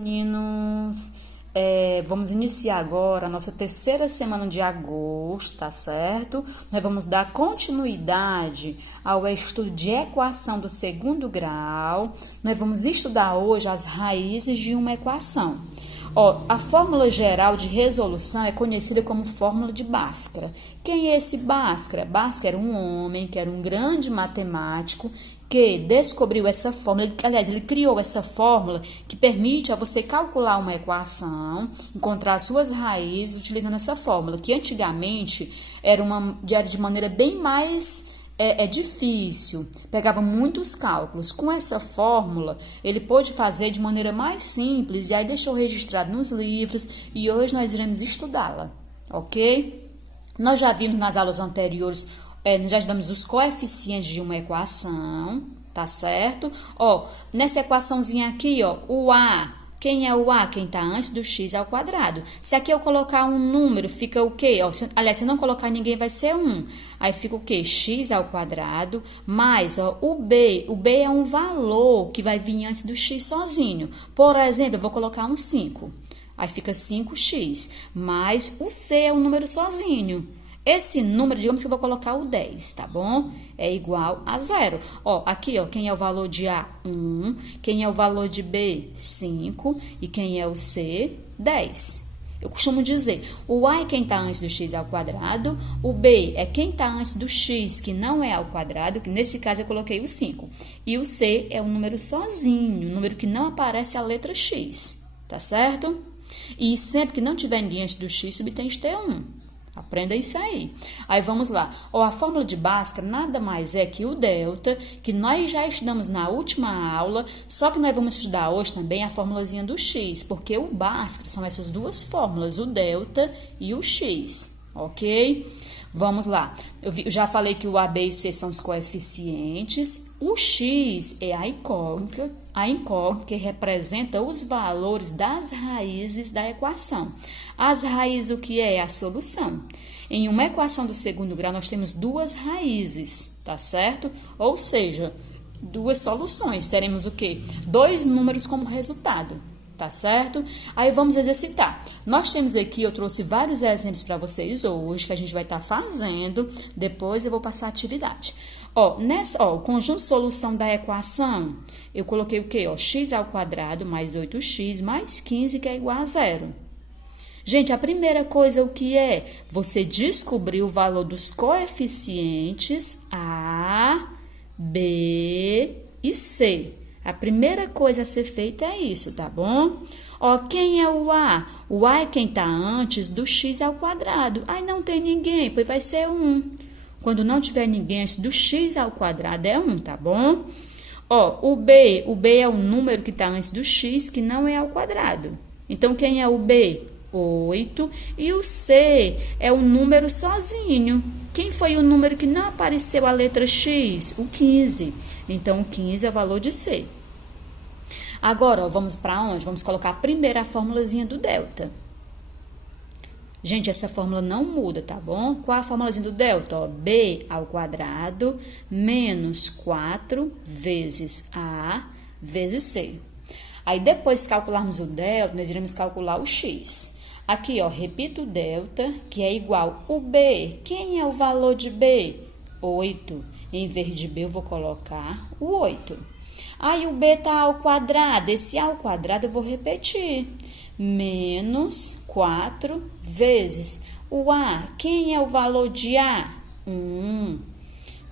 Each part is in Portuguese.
Meninos, vamos iniciar agora a nossa terceira semana de agosto, tá certo? Nós vamos dar continuidade ao estudo de equação do segundo grau. Nós vamos estudar hoje as raízes de uma equação. Ó, a fórmula geral de resolução é conhecida como fórmula de Bhaskara. Quem é esse Bhaskara? Bhaskara era um homem que era um grande matemático que descobriu essa fórmula, ele criou essa fórmula que permite a você calcular uma equação, encontrar suas raízes utilizando essa fórmula, que antigamente era de maneira bem mais difícil, pegava muitos cálculos. Com essa fórmula, ele pôde fazer de maneira mais simples e aí deixou registrado nos livros e hoje nós iremos estudá-la, ok? Nós já vimos nas aulas anteriores, nós já estudamos os coeficientes de uma equação, tá certo? Ó, nessa equaçãozinha aqui, ó, o A, quem é o A? Quem está antes do x ao quadrado. Se aqui eu colocar um número, fica o quê? Ó, se não colocar ninguém, vai ser 1. Aí fica o quê? X ao quadrado, mais ó, o B. O B é um valor que vai vir antes do x sozinho. Por exemplo, eu vou colocar um 5. Aí fica 5x, mais o C é um número sozinho. Esse número, digamos que eu vou colocar o 10, tá bom? É igual a 0. Ó, aqui, ó, quem é o valor de A? 1. Quem é o valor de B? 5. E quem é o C? 10. Eu costumo dizer, o A é quem está antes do x ao quadrado, o B é quem está antes do x, que não é ao quadrado, que nesse caso eu coloquei o 5. E o C é um número sozinho, um número que não aparece a letra x, tá certo? E sempre que não tiver ninguém antes do x, subtende ter 1. Aprenda isso aí. Aí vamos lá. Ó, a fórmula de Bhaskara nada mais é que o delta, que nós já estudamos na última aula, só que nós vamos estudar hoje também a formulazinha do x, porque o Bhaskara são essas duas fórmulas, o delta e o x, ok? Vamos lá. Eu já falei que o A, B e C são os coeficientes. O x é a incógnita que representa os valores das raízes da equação. As raízes, o que é? A solução. Em uma equação do segundo grau, nós temos duas raízes, tá certo? Ou seja, duas soluções. Teremos o quê? Dois números como resultado, tá certo? Aí vamos exercitar. Nós temos aqui, eu trouxe vários exemplos para vocês hoje, que a gente vai estar fazendo. Depois eu vou passar a atividade. Ó, o conjunto de solução da equação, eu coloquei o quê? Ó, x ao quadrado mais 8x mais 15, que é igual a 0. Gente, a primeira coisa o que é? Você descobrir o valor dos coeficientes A, B e C. A primeira coisa a ser feita é isso, tá bom? Ó, quem é o A? O A é quem está antes do x ao quadrado. Aí não tem ninguém, pois vai ser 1. Quando não tiver ninguém antes do x ao quadrado é 1, tá bom? Ó, o B é o número que está antes do x, que não é ao quadrado. Então, quem é o B? 8. E o C é o número sozinho. Quem foi o número que não apareceu a letra x? O 15. Então, o 15 é o valor de C. Agora, ó, vamos para onde? Vamos colocar primeiro a formulazinha do delta. Gente, essa fórmula não muda, tá bom? Qual a formulazinha do delta? Ó, B ao quadrado menos 4 vezes A vezes C. Aí, depois de calcularmos o delta, nós iremos calcular o x. Aqui, ó, repito o delta, que é igual o B. Quem é o valor de B? 8. Em vez de B, eu vou colocar o 8. Aí, o B tá ao quadrado. Esse ao quadrado eu vou repetir. Menos 4 vezes o A. Quem é o valor de A? 1.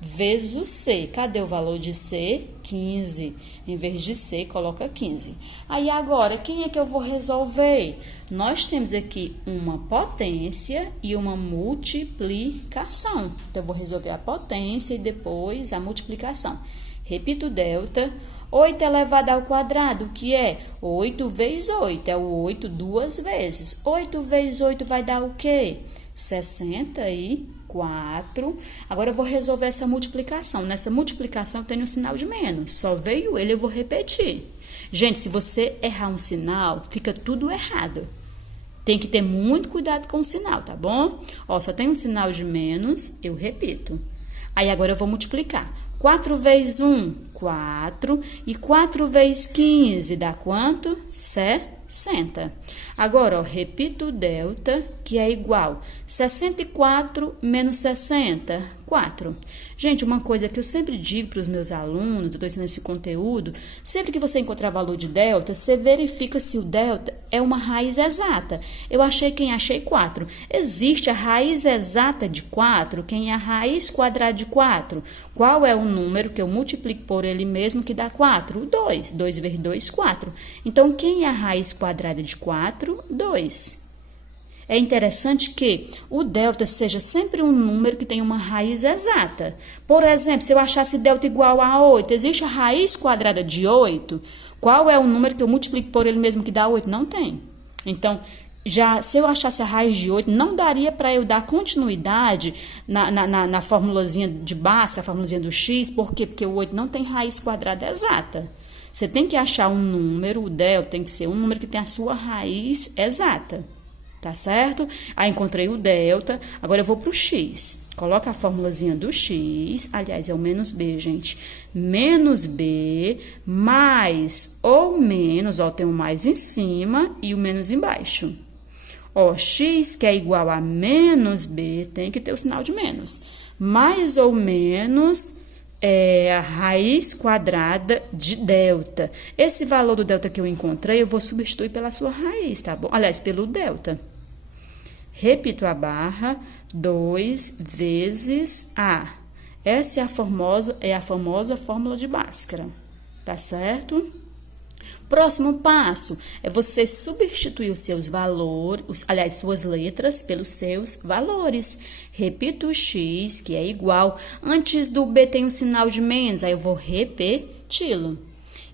Vezes o C. Cadê o valor de C? 15. Em vez de C, coloca 15. Aí, agora, quem é que eu vou resolver? Nós temos aqui uma potência e uma multiplicação. Então, eu vou resolver a potência e depois a multiplicação. Repito o delta. 8 elevado ao quadrado, o que é? 8 vezes 8, é o 8 duas vezes. 8 vezes 8 vai dar o quê? 64. Agora, eu vou resolver essa multiplicação. Nessa multiplicação, tem um sinal de menos. Só veio ele, eu vou repetir. Gente, se você errar um sinal, fica tudo errado. Tem que ter muito cuidado com o sinal, tá bom? Ó, só tem um sinal de menos, eu repito. Aí, agora eu vou multiplicar. 4 vezes 1, 4. E 4 vezes 15 dá quanto? 60. Agora, ó, repito o delta, que é igual 64 menos 60, 4. Gente, uma coisa que eu sempre digo para os meus alunos, eu estou ensinando esse conteúdo, sempre que você encontrar valor de delta, você verifica se o delta é uma raiz exata. Eu achei 4. Existe a raiz exata de 4, quem é a raiz quadrada de 4. Qual é o número que eu multiplico por ele mesmo que dá 4? 2. 2 vezes 2, 4. Então, quem é a raiz quadrada de 4? 2. É interessante que o delta seja sempre um número que tem uma raiz exata. Por exemplo, se eu achasse delta igual a 8, existe a raiz quadrada de 8? Qual é o número que eu multiplico por ele mesmo que dá 8? Não tem. Então, já se eu achasse a raiz de 8, não daria para eu dar continuidade na formulazinha de Bhaskara, a formulazinha do x. Por quê? Porque o 8 não tem raiz quadrada exata. Você tem que achar um número, o delta tem que ser um número que tem a sua raiz exata. Tá certo? Aí encontrei o delta, agora eu vou pro x. Coloca a formulazinha do x, aliás, é o menos b, gente. Menos b mais ou menos, ó, tem o mais em cima e o menos embaixo. Ó, x que é igual a menos b, tem que ter o sinal de menos. Mais ou menos é a raiz quadrada de delta. Esse valor do delta que eu encontrei, eu vou substituir pela sua raiz, tá bom? Aliás, pelo delta. Repito a barra, 2 vezes A. Essa é a famosa fórmula de Bhaskara, tá certo? Próximo passo é você substituir os seus valores, aliás, suas letras pelos seus valores. Repito o x, que é igual. Antes do b tem um sinal de menos, aí eu vou repeti-lo.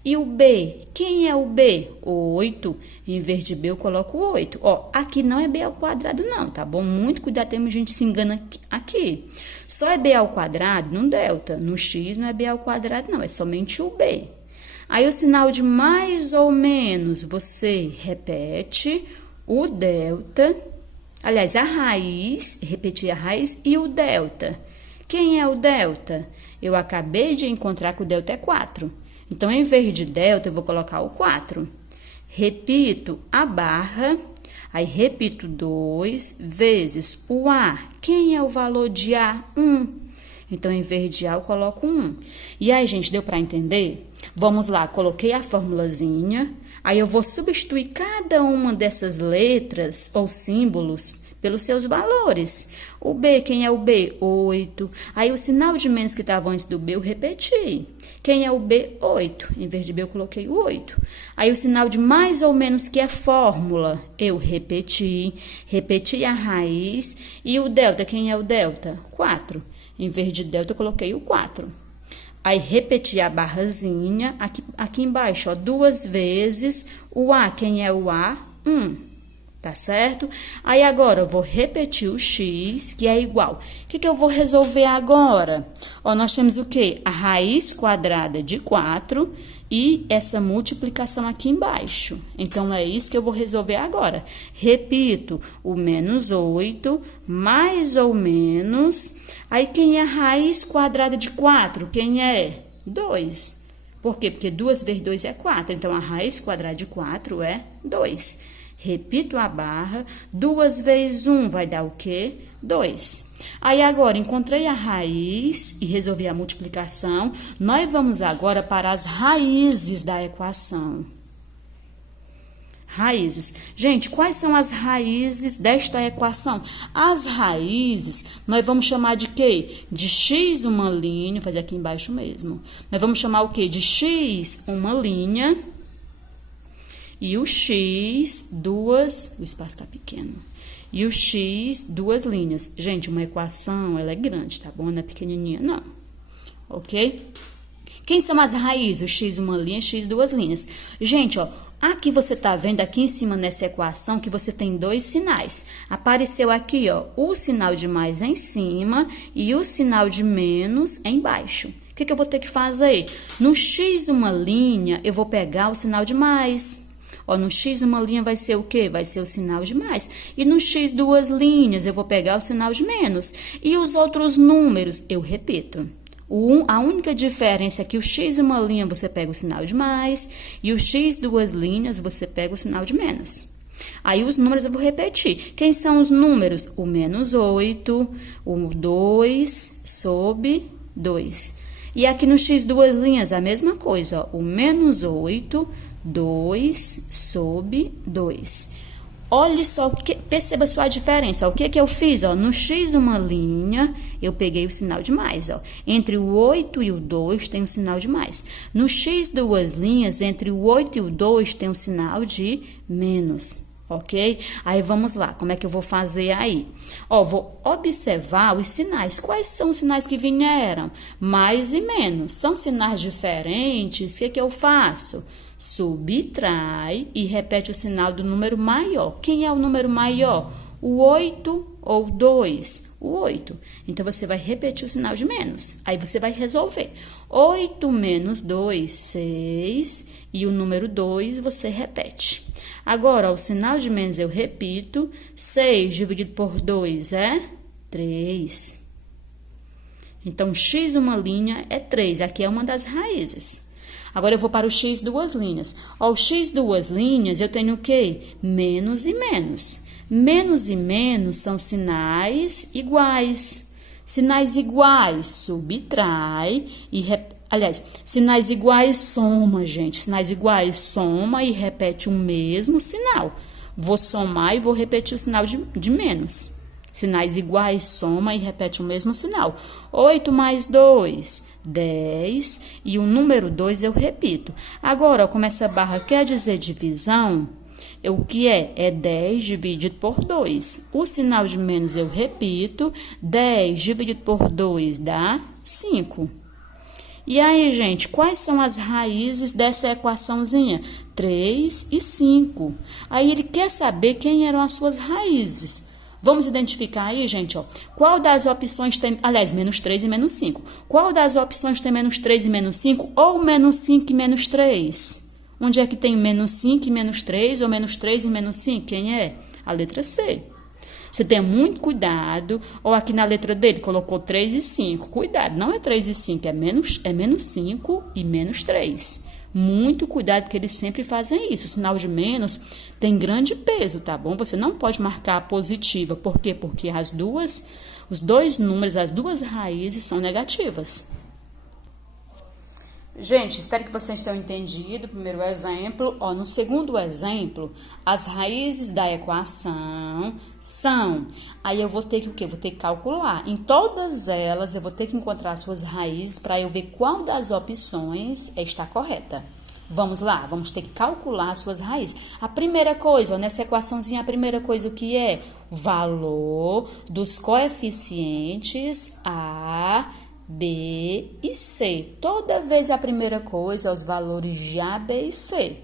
E o b, quem é o b? 8. Em vez de b eu coloco 8. Ó, aqui não é b ao quadrado não, tá bom? Muito cuidado, tem gente se engana aqui. Só é b ao quadrado no delta. No x não é b ao quadrado não, é somente o b. Aí o sinal de mais ou menos, você repete o delta, aliás, a raiz, repetir a raiz e o delta. Quem é o delta? Eu acabei de encontrar que o delta é 4. Então, em vez de delta, eu vou colocar o 4. Repito a barra, aí repito 2 vezes o A. Quem é o valor de A? 1. Então, em vez de A, eu coloco 1. E aí, gente, deu para entender? Vamos lá, coloquei a formulazinha, aí eu vou substituir cada uma dessas letras ou símbolos pelos seus valores. O B, quem é o B? 8. Aí o sinal de menos que estava antes do B, eu repeti. Quem é o B? 8. Em vez de B, eu coloquei o 8. Aí o sinal de mais ou menos, que é fórmula, eu repeti a raiz. E o delta, quem é o delta? 4. Em vez de delta, eu coloquei o 4. Aí, repeti a barrazinha, aqui embaixo, ó, 2 vezes o A. Quem é o A? 1. Tá certo? Aí, agora, eu vou repetir o x, que é igual. O que eu vou resolver agora? Ó, nós temos o quê? A raiz quadrada de 4 e essa multiplicação aqui embaixo. Então, é isso que eu vou resolver agora. Repito, o menos 8, mais ou menos. Aí, quem é a raiz quadrada de 4? Quem é? 2. Por quê? Porque 2 vezes 2 é 4. Então, a raiz quadrada de 4 é 2. Repito a barra. 2 vezes 1 vai dar o quê? 2. Aí, agora, encontrei a raiz e resolvi a multiplicação. Nós vamos agora para as raízes da equação. Raízes. Gente, quais são as raízes desta equação? As raízes, nós vamos chamar de quê? De x uma linha, vou fazer aqui embaixo mesmo. Nós vamos chamar o quê? De x uma linha e o x duas, o espaço está pequeno. E o x duas linhas. Gente, uma equação, ela é grande, tá bom? Não é pequenininha, não. Ok? Quem são as raízes? O x uma linha, x duas linhas. Gente, ó, aqui você tá vendo aqui em cima nessa equação que você tem dois sinais. Apareceu aqui, ó, o sinal de mais em cima e o sinal de menos embaixo. O que eu vou ter que fazer? No x uma linha, eu vou pegar o sinal de mais. Ó, no x uma linha vai ser o quê? Vai ser o sinal de mais. E no x duas linhas, eu vou pegar o sinal de menos. E os outros números, eu repito. A única diferença é que o x uma linha você pega o sinal de mais e o x duas linhas você pega o sinal de menos. Aí os números eu vou repetir. Quem são os números? O menos 8, o 2 sobre 2. E aqui no x duas linhas a mesma coisa, ó, o menos 8, 2 sobre 2. Olha só, perceba só a diferença. O que eu fiz? Ó, no x uma linha, eu peguei o sinal de mais. Ó. Entre o 8 e o 2 tem o sinal de mais. No x duas linhas, entre o 8 e o 2 tem o sinal de menos. Ok? Aí vamos lá, como é que eu vou fazer aí? Ó, vou observar os sinais. Quais são os sinais que vieram? Mais e menos. São sinais diferentes? O que eu faço? Subtrai e repete o sinal do número maior. Quem é o número maior? O 8 ou 2? O 8. Então, você vai repetir o sinal de menos. Aí, você vai resolver. 8 menos 2, 6. E o número 2, você repete. Agora, ó, o sinal de menos eu repito. 6 dividido por 2 é 3. Então, x uma linha é 3. Aqui é uma das raízes. Agora, eu vou para o x duas linhas. Ó, o x duas linhas, eu tenho o quê? Menos e menos. Menos e menos são sinais iguais. Sinais iguais, subtrai e aliás, sinais iguais soma, gente. Sinais iguais soma e repete o mesmo sinal. Vou somar e vou repetir o sinal de menos. Sinais iguais soma e repete o mesmo sinal. 8 mais 2, 10. E o número 2 eu repito. Agora, ó, como essa barra quer dizer divisão, o que é? É 10 dividido por 2. O sinal de menos eu repito. 10 dividido por 2 dá 5. E aí, gente, quais são as raízes dessa equaçãozinha? 3 e 5. Aí, ele quer saber quem eram as suas raízes. Vamos identificar aí, gente, ó. Qual das opções tem... Aliás, menos 3 e menos 5. Qual das opções tem menos 3 e menos 5? Ou menos 5 e menos 3? Onde é que tem menos 5 e menos 3? Ou menos 3 e menos 5? Quem é? A letra C. Você tenha muito cuidado. Ou aqui na letra dele, colocou 3 e 5. Cuidado, não é 3 e 5, é menos 5 e menos 3. Muito cuidado, porque eles sempre fazem isso. O sinal de menos tem grande peso, tá bom? Você não pode marcar a positiva. Por quê? Porque os dois números, as duas raízes são negativas. Gente, espero que vocês tenham entendido o primeiro exemplo. Ó, no segundo exemplo, as raízes da equação são... Aí eu vou ter que o quê? Vou ter que calcular. Em todas elas, eu vou ter que encontrar as suas raízes para eu ver qual das opções está correta. Vamos lá, vamos ter que calcular as suas raízes. A primeira coisa, ó, nessa equaçãozinha, a primeira coisa o que é? O valor dos coeficientes A, B e C. Toda vez a primeira coisa, os valores de A, B e C.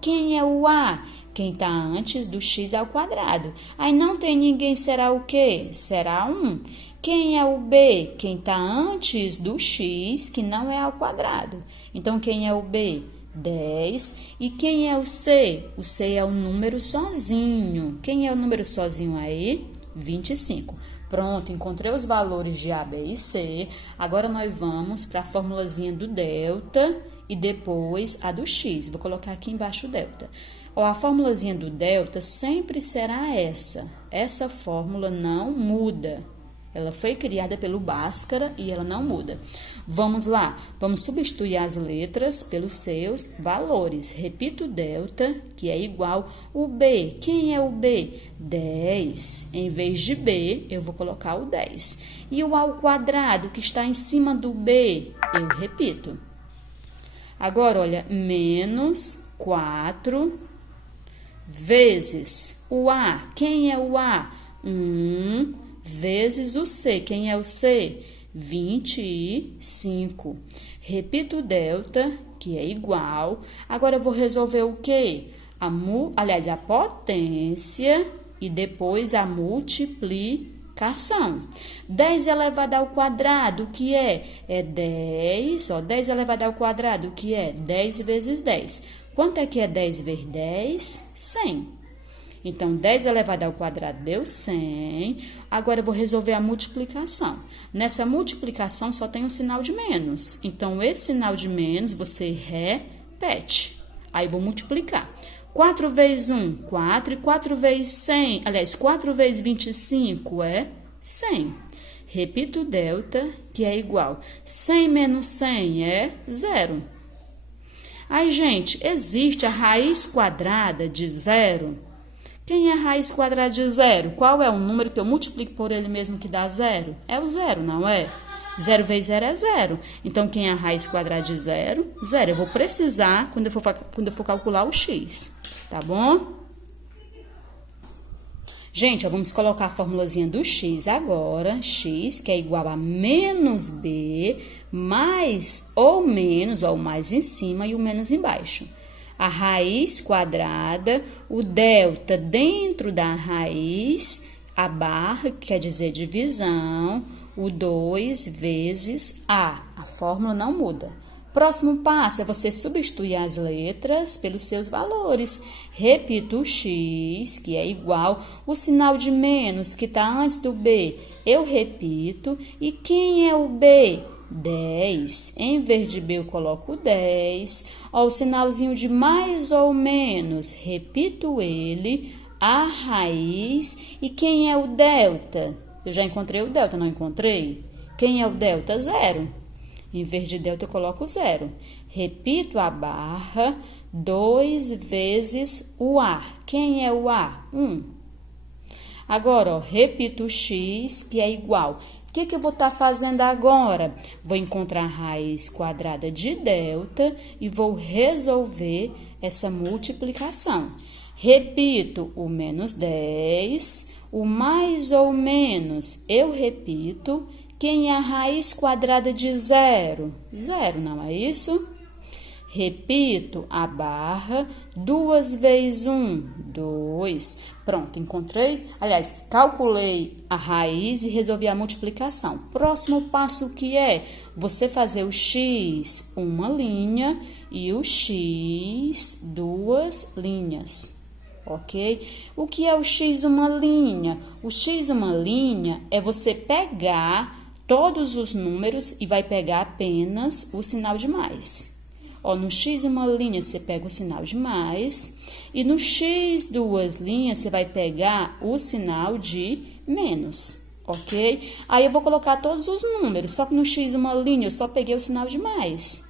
Quem é o A? Quem está antes do x ao quadrado. Aí não tem ninguém, será o quê? Será 1. Quem é o B? Quem está antes do x, que não é ao quadrado. Então, quem é o B? 10. E quem é o C? O C é o número sozinho. Quem é o número sozinho aí? 25. Pronto, encontrei os valores de A, B e C. Agora, nós vamos para a formulazinha do delta e depois a do x. Vou colocar aqui embaixo o delta. Ó, a formulazinha do delta sempre será essa. Essa fórmula não muda. Ela foi criada pelo Bhaskara e ela não muda. Vamos lá, vamos substituir as letras pelos seus valores. Repito o delta, que é igual o B. Quem é o B? 10. Em vez de B, eu vou colocar o 10. E o ao quadrado, que está em cima do B, eu repito. Agora, olha, menos 4 vezes o A. Quem é o A? 1 vezes o C. Quem é o C? 25. Repito o delta, que é igual. Agora, eu vou resolver o quê? A potência e depois a multiplicação. 10 elevado ao quadrado, que é? É 10. Ó, 10 elevado ao quadrado, que é? 10 vezes 10. Quanto é que é 10 vezes 10? 100. Então, 10 elevado ao quadrado deu 100. Agora, eu vou resolver a multiplicação. Nessa multiplicação, só tem um sinal de menos. Então, esse sinal de menos, você repete. Aí, vou multiplicar. 4 vezes 1, 4. E 4 vezes 100, aliás, 4 vezes 25 é 100. Repito o delta, que é igual. 100 menos 100 é 0. Aí, gente, existe a raiz quadrada de 0? Quem é a raiz quadrada de 0? Qual é o número que eu multiplico por ele mesmo que dá 0? É o 0, não é? 0 vezes 0 é 0. Então, quem é a raiz quadrada de 0? 0. Eu vou precisar quando eu for calcular o x, tá bom? Gente, ó, vamos colocar a formulazinha do x agora. X, que é igual a menos b, mais ou menos, ó, o mais em cima e o menos embaixo. A raiz quadrada, o delta dentro da raiz, a barra, que quer dizer divisão, o 2 vezes a. A fórmula não muda. Próximo passo é você substituir as letras pelos seus valores. Repito o x, que é igual o sinal de menos que está antes do b. Eu repito. E quem é o b? 10. Em vez de b, eu coloco 10. Ó, o sinalzinho de mais ou menos. Repito ele. A raiz. E quem é o delta? Eu já encontrei o delta, não encontrei? Quem é o delta? 0. Em vez de delta, eu coloco 0. Repito a barra, 2 vezes o A. Quem é o A? 1. Agora, ó, repito o x, que é igual. O que eu vou estar fazendo agora? Vou encontrar a raiz quadrada de delta e vou resolver essa multiplicação. Repito o menos 10, o mais ou menos, eu repito. Quem é a raiz quadrada de 0? 0, não é isso? Repito a barra, 2 vezes 1, 2. Pronto, encontrei? Aliás, calculei a raiz e resolvi a multiplicação. Próximo passo que é você fazer o x uma linha e o x duas linhas. Ok? O que é o x uma linha? O x uma linha é você pegar todos os números e vai pegar apenas o sinal de mais. Ó, no x uma linha, você pega o sinal de mais. E no x duas linhas, você vai pegar o sinal de menos. Ok? Aí, eu vou colocar todos os números. Só que no x uma linha, eu só peguei o sinal de mais.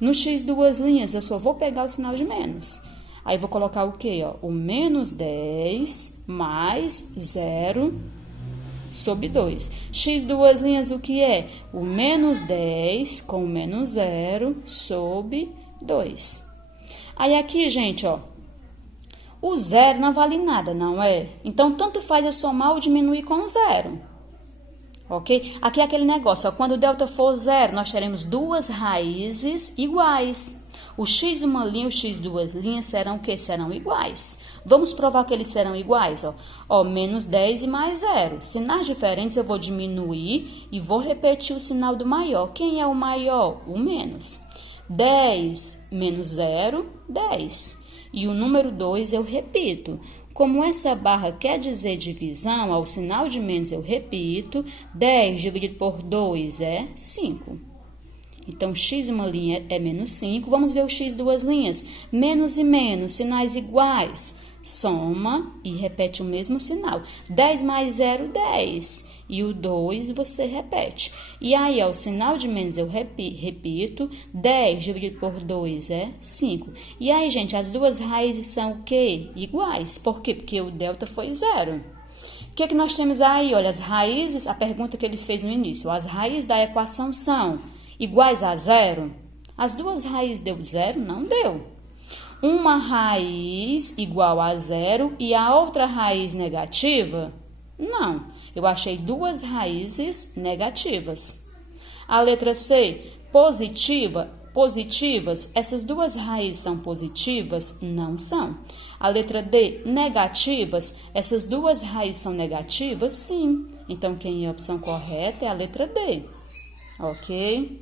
No x duas linhas, eu só vou pegar o sinal de menos. Aí, vou colocar o quê? Ó? O menos 10 mais 0 sobre 2. X duas linhas, o que é? O menos 10 com o menos 0 sobre 2. Aí, aqui, gente, ó, o 0 não vale nada, não é? Então, tanto faz eu somar ou diminuir com o 0. Ok? Aqui é aquele negócio, ó, quando o delta for 0, nós teremos duas raízes iguais. O x uma linha e o x duas linhas serão o quê? Serão iguais. Vamos provar que eles serão iguais, ó. Ó, menos 10 e mais 0. Sinais diferentes eu vou diminuir e vou repetir o sinal do maior. Quem é o maior? O menos. 10 menos 0, 10. E o número 2 eu repito. Como essa barra quer dizer divisão, ao sinal de menos eu repito. 10 dividido por 2 é 5. Então, x uma linha é menos 5. Vamos ver o x duas linhas. Menos e menos, sinais iguais. Soma e repete o mesmo sinal. 10 mais 0, 10. E o 2 você repete. E aí, ó, o sinal de menos eu repito. 10 dividido por 2 é 5. E aí, gente, as duas raízes são o quê? Iguais. Por quê? Porque o delta foi 0. O que nós temos aí? Olha, as raízes, a pergunta que ele fez no início. As raízes da equação são iguais a 0? As duas raízes deu 0? Não deu. Uma raiz igual a 0 e a outra raiz negativa? Não. Eu achei duas raízes negativas. A letra C, positivas. Essas duas raízes são positivas? Não são. A letra D, negativas. Essas duas raízes são negativas? Sim. Então, quem é a opção correta é a letra D. Ok?